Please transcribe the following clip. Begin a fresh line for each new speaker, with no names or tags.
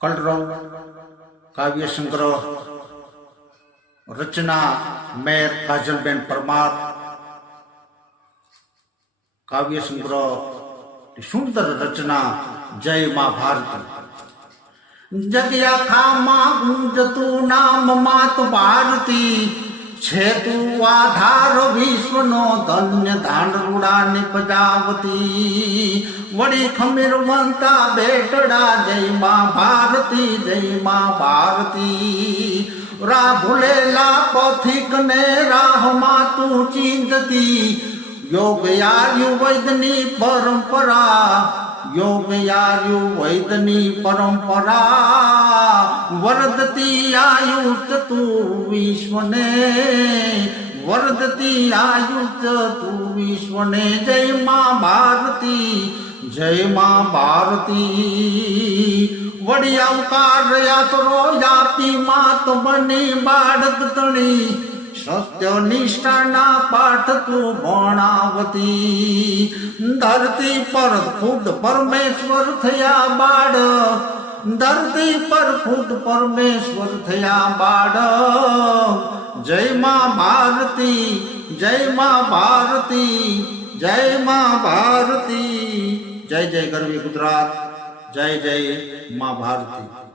કલરવ કાવ્ય સંગ્રહ રચના, મેર, કાજલબેન પરમાર કાવ્ય સંગ્રહ સુંદર રચના, જય મા ભારતી. જગ્યા ખામાં ગુંજતું નામ, માત ભારતી છે તું આધાર વિશ્વનો ધન્ય ધાંડરૂડા નિપજાવતી. વળી ખમીર વંતા બેટડા જય મા ભારતી, જય મા ભારતી. રા ભૂલેલા પથિક ને રાહમાં તું ચિંતતી યોગ આર્યુ વૈદની પરંપરા યોગ આર્યુ વૈદની પરંપરા. વરદતી આયુષ તું વિશ્વને વરદતી આયુષ તું વિશ્વને જય મા ભારતી જય મા ભારતી વડી અવતાર યાત્રો યાપી માત બની બાળક તણી સત્ય નિષ્ઠાના પાઠ તું ભણાવતી ધરતી પર ખુદ પરમેશ્વર થયા બાળ ધરતી પર ફૂટ પરમેશ્વર થયા બાળ. જય માં ભારતી, જય માં ભારતી, જય માં ભારતી. જય જય ગરવી ગુજરાત, જય જય માં ભારતી.